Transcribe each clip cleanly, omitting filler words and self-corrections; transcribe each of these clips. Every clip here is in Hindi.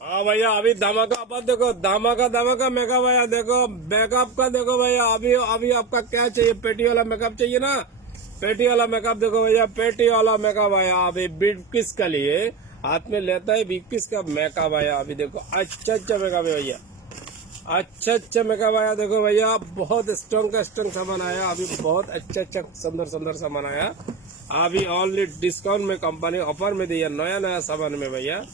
हाँ भैया, अभी धमाका अपन देखो, धमाका धमाका मेकअप भैया देखो, मेकअप का देखो भैया। अभी अभी आपका क्या चाहिए? पेटी वाला मेकअप चाहिए ना? पेटी वाला मेकअप देखो भैया, पेटी वाला मेकअप आया अभी बिग किस के लिए हाथ में लेता है। बिग किस का मेकअप आया अभी देखो, अच्छा अच्छा मेकअप है भैया, अच्छा अच्छा मेकअप आया देखो भैया। बहुत स्ट्रॉन्ग का स्ट्रॉन्ग सामान आया अभी, बहुत अच्छा अच्छा सुंदर सुंदर सामान आया अभी। ऑनली डिस्काउंट में कंपनी ऑफर में दिया, नया नया सामान में भैया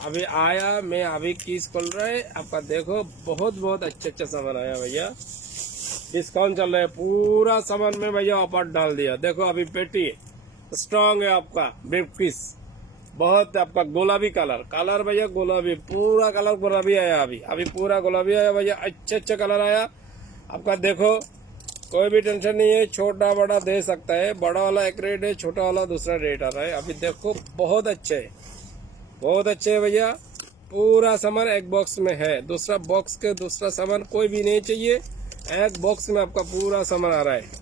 अभी आया। मैं अभी किस खोल रहा है आपका देखो, बहुत बहुत अच्छा अच्छा सामान आया भैया। डिस्काउंट चल रहा है पूरा सामान में भैया, ऑफर डाल दिया देखो। अभी पेटी स्ट्रांग है आपका बिग पीस, बहुत आपका गुलाबी कलर, कलर भैया गुलाबी, पूरा कलर गुलाबी आया अभी। अभी पूरा गुलाबी आया भैया, अच्छे अच्छे कलर आया आपका देखो। कोई भी टेंशन नहीं है, छोटा बड़ा दे सकता है। बड़ा वाला एक रेट है, छोटा वाला दूसरा रेट आ रहा है अभी देखो। बहुत अच्छे है, बहुत अच्छे है भैया। पूरा सामान एक बॉक्स में है, दूसरा बॉक्स के दूसरा सामान कोई भी नहीं चाहिए। एक बॉक्स में आपका पूरा सामान आ रहा है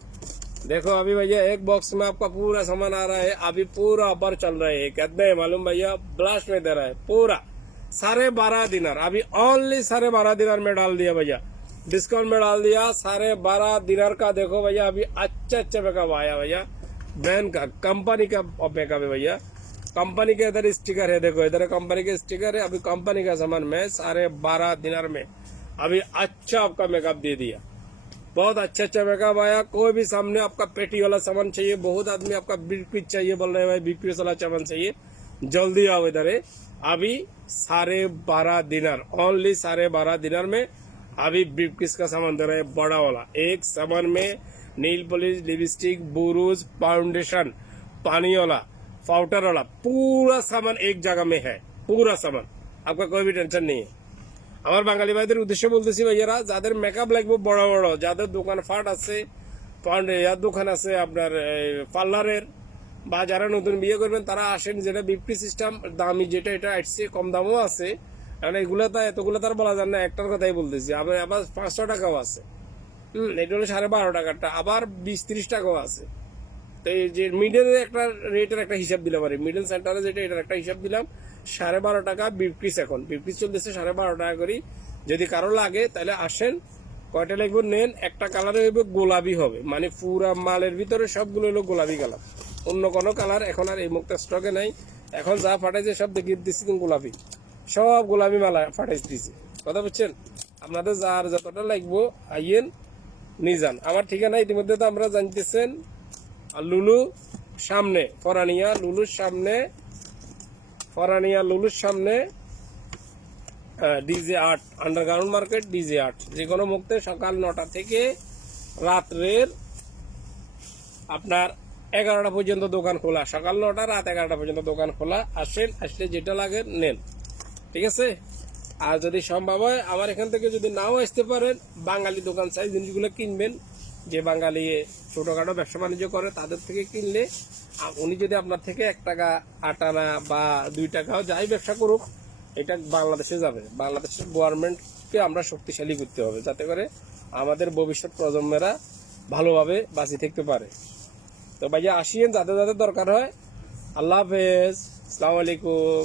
देखो। अभी भैया एक बॉक्स में आपका पूरा सामान आ रहा है अभी। पूरा ऑफर चल रहा है, कहते हैं मालूम भैया, ब्लास्ट में दे रहा है पूरा 12.5 दिनार अभी। ओनली 12.5 दिनार में डाल दिया भैया, डिस्काउंट में डाल दिया 12.5 दिनार का। देखो भैया अभी अच्छा अच्छा मेकअप आया भैया, ब्रांड का कंपनी का मेकअप है भैया। कंपनी के इधर स्टिकर है देखो, इधर कंपनी के स्टिकर है। अभी कंपनी का सामान में 12.5 दिनार में अभी अच्छा आपका मेकअप दे दिया। बहुत अच्छा अच्छा मेकअप आया। कोई भी सामने आपका पेटी वाला सामान चाहिए, बहुत आदमी आपका बिग पीस चाहिए बोल रहे हैं भाई, बिग पीस वाला सामान चाहिए, जल्दी आओ इधर है। अभी 12.5 दिनार, ओनली 12.5 दिनार में अभी बिग पीस का सामान दे रहे हैं, बड़ा वाला। एक सामान में नील पॉलिश, लिपस्टिक, बुरुज, फाउंडेशन, पानी वाला, पाउडर वाला, पूरा सामान एक जगह में है। पूरा सामान आपका कोई भी टेंशन नहीं है। আমার বাঙালি ভাইদের উদ্দেশ্যে বলতেছি ভাইয়ারা, যাদের মেকআপ লাগবে বড় বড়, যাদের দোকান ফাট আছে, দোকান আছে আপনার পার্লারের, বা যারা নতুন বিয়ে করবেন তারা আসেন। যেটা বিপি সিস্টেম দামি, যেটা এটা আসছে কম দামও আছে, কারণ এগুলো তো এতগুলো তার বলা যায় না, একটার কথাই বলতেছি। আবার 500 টাকাও আছে, এটা হলো 12.5 টাকাটা, আবার 20-30 টাকাও আছে। তো এই যে মিডল একটা রেটের একটা হিসাব দিলাম, আর মিডল সেন্টারে যেটা এটার একটা হিসাব দিলাম। 12.5 টাকা বিক্রিস, এখন বিক্রিস চলতেছে 12.5 টাকা করি। যদি কারো লাগে তাহলে আসেন, কয়টা লাগবে নেন। একটা কালারে হইবে গোলাপি হবে, মানে পুরা মালের ভিতরে সবগুলো হলো গোলাপি কালার, অন্য কোনো কালার এখন আর এই মুহূর্তে স্টকে নাই। এখন যা ফাটাইছে সব দেখিয়ে দিচ্ছি গোলাপি, সব গোলাপি মালা ফাটাই দিচ্ছে, কথা বুঝছেন? আপনাদের যার যতটা লাগবো আইয়েন নিয়ে যান। আমার ঠিকানা ইতিমধ্যে তো আমরা জানতেছেন, লুলু সামনে ফরানিয়া, লুলুর সামনে ফরানিয়া, লুলুর সামনে ডিজে 8 আন্ডারগ্রাউন্ড মার্কেট, ডিজে 8। যে কোনো মুহূর্তে সকাল 9টা থেকে রাত্রের আপনার 11টা পর্যন্ত দোকান খোলা। সকাল 9টা, রাত 11টা পর্যন্ত দোকান খোলা। আসেন, আসলে যেটা লাগে নেন, ঠিক আছে? আর যদি সম্ভব হয় আমার এখান থেকে যদি নাও আসতে পারেন, বাঙালি দোকান চাই জিনিসগুলো কিনবেন। যে বাঙালি ছোটখাটো ব্যবসা বাণিজ্য করে তাদের থেকে কিনলে, উনি যদি আপনার থেকে 1 টাকা 8 আনা বা 2 টাকাও যাই ব্যবসা করুক, এটা বাংলাদেশে যাবে। বাংলাদেশের গভর্নমেন্টকে আমরা শক্তিশালী করতে হবে, যাতে করে আমাদের ভবিষ্যৎ প্রজন্মেরা ভালোভাবে বাঁচি থাকতে পারে। তো ভাইয়া আসিয়েন যাদের যাদের দরকার হয়। আল্লাহ হাফেজ, আসসালামু আলাইকুম।